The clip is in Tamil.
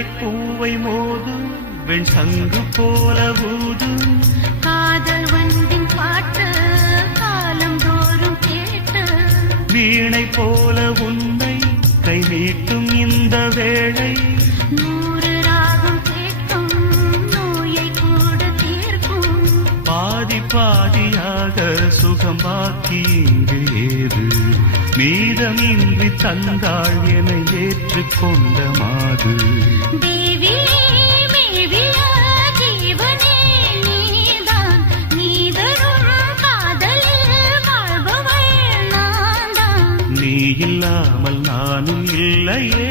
வெள்ளை பூவை மோது வெண் சங்கு போல ஊது காதல் வந்தின் பாட்டு காலம் தோறும் கேட்டு வீணை போல உன்னை கை நீட்டும் இந்த வேளை 100 ராகம் கேட்கும் நோயை கூட தீர்க்கும் பாதி பாதியாக சுகம் பாக்கி இங்கு ஏது மீதமின்றி தந்தாள் என ஏற்றுக்கொண்ட மாது தேவி மேவிய ஜீவனே நீதான் நீதரும் காதலில் வாழ்பவள் நான்தான் நீ இல்லாமல் நானும் இல்லையே